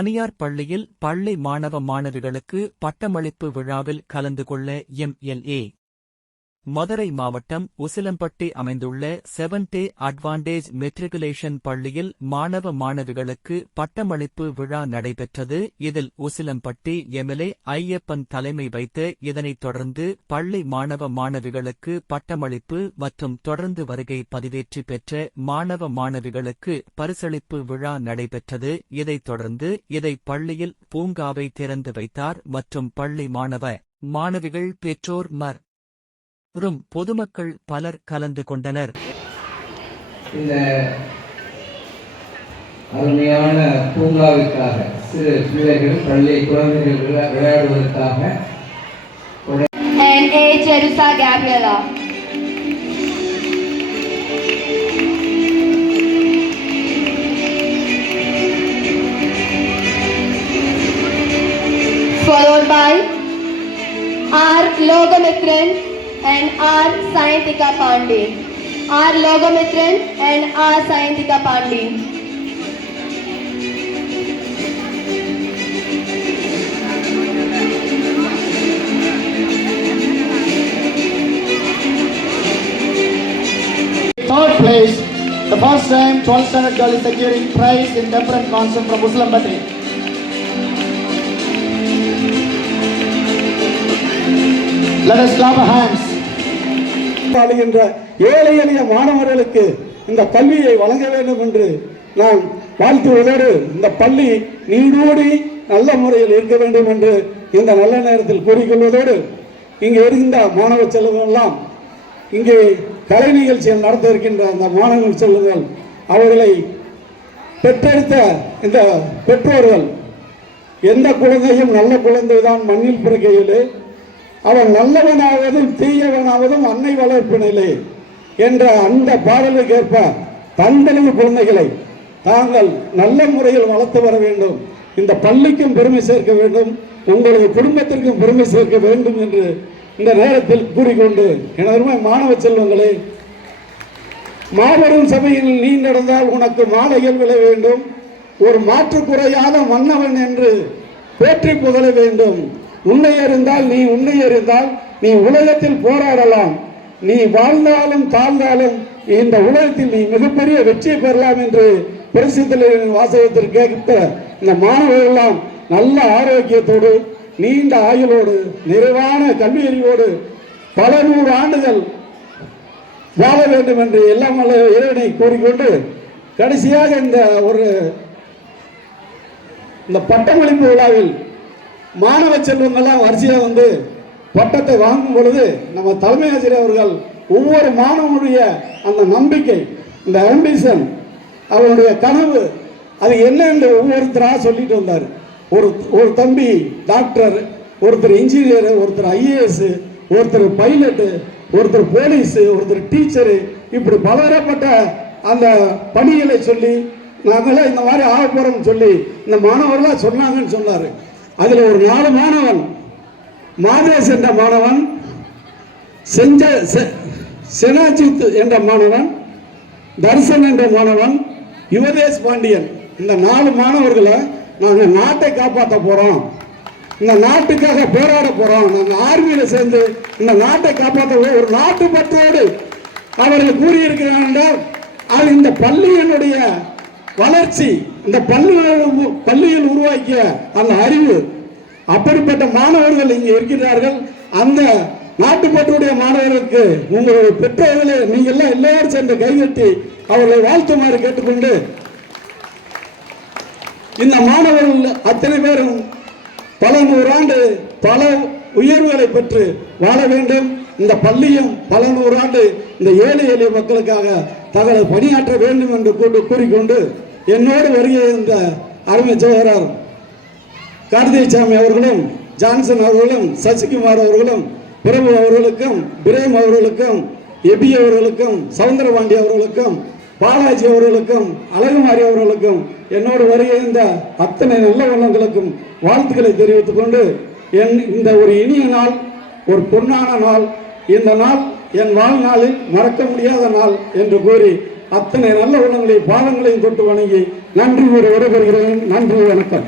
தனியார் பள்ளியில் பள்ளி மாணவ மாணவிகளுக்கு பட்டமளிப்பு விழாவில் கலந்து கொள்ள எம்எல்ஏ மதுரை மாவட்டம் உசிலம்பட்டி அமைந்துள்ள செவன்டே அட்வான்டேஜ் மெட்ரிகுலேஷன் பள்ளியில் மாணவ மாணவிகளுக்கு பட்டமளிப்பு விழா நடைபெற்றது. இதில் உசிலம்பட்டி எம்எல்ஏ ஐயப்பன் தலைமை வைத்து இதனைத் தொடர்ந்து பள்ளி மாணவ மாணவிகளுக்கு பட்டமளிப்பு மற்றும் தொடர்ந்து வருகை பதிவேற்றி பெற்ற மாணவ மாணவிகளுக்கு பரிசளிப்பு விழா நடைபெற்றது. இதைத் தொடர்ந்து இதை பள்ளியில் பூங்காவை திறந்து வைத்தார் மற்றும் பள்ளி மாணவ மாணவிகள் பெற்றோர் மர் ரும் பொதுமக்கள் பலர் கலந்து கொண்டனர் இந்த அருமையான பூங்காவிற்காக சிறு பிள்ளைகள் பள்ளி குழந்தைகள் விளா- விளையாடுவதற்காக and A. Jerusa Gabriela. Followed by R. Logamitran and R. Sayantika Pandey. R. Logamitran and R. Sayantika Pandey. Third place, the first time 12th standard girl is securing prize in temperance concert from Muslim Usulambati. Let us clap our hands. வாழுகின்ற ஏழை எளிய மாணவர்களுக்கு இந்த கல்வியை வழங்க வேண்டும் என்று நான் வாழ்த்துவதோடு இந்த பள்ளி நீடூடி நல்ல முறையில் இருக்க வேண்டும் என்று இந்த நல்ல நேரத்தில் கூறிக்கொள்வதோடு இங்கே இருந்த மாணவ செல்வங்கள்லாம் இங்கே கலை நிகழ்ச்சிகள் நடத்த இருக்கின்ற அந்த மாணவ செல்வங்கள் அவர்களை பெற்றெடுத்த இந்த பெற்றோர்கள் எந்த குழந்தையும் நல்ல குழந்தைதான் மண்ணில் பிறக்கையிலே அவன் நல்லவனாவதும் தீயவனாவதும் அன்னை வளர்ப்பினிலே என்ற அந்த பாடலுக்கு ஏற்ப தங்களது குழந்தைகளை தாங்கள் நல்ல முறையில் வளர்த்து வர வேண்டும். இந்த பள்ளிக்கும் பெருமை சேர்க்க வேண்டும். உங்களது குடும்பத்திற்கும் பெருமை சேர்க்க வேண்டும் என்று இந்த நேரத்தில் கூறிக்கொண்டு எனதுமே மாணவ செல்வங்களே மாபெரும் சபையில் நீ நடந்தால் உனக்கு மாலைகள் விழ வேண்டும். ஒரு மாற்று குறையாத மன்னவன் என்று போற்றி புகழ வேண்டும். உன்னை அறிந்தால் நீ உன்னை அறிந்தால் நீ உலகத்தில் போராடலாம். நீ வாழ்ந்தாலும் தாழ்ந்தாலும் இந்த உலகத்தில் நீ மிகப்பெரிய வெற்றியை பெறலாம் என்று பிரசித்தலின் வாசகத்தில் கேட்க இந்த மாணவர்கள் எல்லாம் நல்ல ஆரோக்கியத்தோடு நீண்ட ஆயுளோடு நிறைவான கல்வி அறிவோடு பல நூறு ஆண்டுகள் வாழ வேண்டும் என்று எல்லாம் வல்ல இறைவனை கூறிக்கொண்டு கடைசியாக இந்த ஒரு இந்த பட்டமளிப்பு விழாவில் மாணவ செல்வங்கள்லாம் வரிசையாக வந்து பட்டத்தை வாங்கும் பொழுது நம்ம தலைமை ஆசிரியர் அவர்கள் ஒவ்வொரு மாணவனுடைய அந்த நம்பிக்கை இந்த ஆம்பிஷன் அவனுடைய கனவு அது என்ன என்று ஒவ்வொருத்தராக சொல்லிட்டு வந்தார். ஒரு ஒரு தம்பி டாக்டர் ஒருத்தர் இன்ஜினியர் ஒருத்தர் ஐஏஎஸ் ஒருத்தர் பைலட்டு ஒருத்தர் போலீஸு ஒருத்தர் டீச்சரு இப்படி பலதரப்பட்ட அந்த பணிகளை சொல்லி நாங்களாம் இந்த மாதிரி ஆக போகிறோம்னு சொல்லி இந்த மாணவர்களாக சொன்னாங்கன்னு சொன்னார். அதில் ஒரு நாலு மாணவன் மாதேஷ் என்ற மாணவன் செஞ்ச செ- செனாஜித் என்ற மாணவன் தர்சன் என்ற மாணவன் யுவதேஷ் பாண்டியன். இந்த நாலு மாணவர்களை நாங்கள் நாட்டை காப்பாற்ற போகிறோம் இந்த நாட்டுக்காக போராட போகிறோம் நாங்கள் ஆர்மியில் சேர்ந்து இந்த நாட்டை காப்பாற்ற ஒரு நாட்டு பற்றோடு அவர்கள் கூறியிருக்கிறார்கள் என்றால் அது இந்த பள்ளியினுடைய வளர்ச்சி இந்த பள்ளி பள்ளியில் உருவாக்கிய அந்த அறிவு அப்படிப்பட்ட மாணவர்கள் இங்கே இருக்கிறார்கள் அந்த நாட்டுப்பற்றுடைய மாணவர்களுக்கு உங்களுடைய பெற்றோர்களே நீங்கள் எல்லாம் எல்லாரும் சேர்ந்து கைகட்டி அவர்களை வாழ்த்துமாறு கேட்டுக்கொண்டு இந்த மாணவர்கள் அத்தனை பேரும் பல நூறாண்டு பல உயர்வுகளை பெற்று வாழ வேண்டும். இந்த பள்ளியும் பல நூறாண்டு இந்த ஏழை எளிய மக்களுக்காக தங்களை பணியாற்ற வேண்டும் என்று கூட்டு கூறிக்கொண்டு என்னோடு வருகை இருந்த அருமை சகோதரர் கார்த்திகசாமி அவர்களும் ஜான்சன் அவர்களும் சசிகுமார் அவர்களும் பிரபு அவர்களுக்கும் பிரேம் அவர்களுக்கும் எபி அவர்களுக்கும் சவுந்தரபாண்டி அவர்களுக்கும் பாலாஜி அவர்களுக்கும் அழகுமாரி அவர்களுக்கும் என்னோடு வருகை இருந்த அத்தனை நல்ல உள்ளங்களுக்கும் வாழ்த்துக்களை தெரிவித்துக் கொண்டு என் இந்த ஒரு இனிய நாள் ஒரு பொன்னான நாள் இந்த நாள் என் வாழ்நாளில் மறக்க முடியாத நாள் என்று கூறி அத்தனை நல்ல உள்ளங்களை பாதங்களையும் தொட்டு வணங்கி நன்றி கூற விடைபெறுகிறேன் நன்றி வணக்கம்.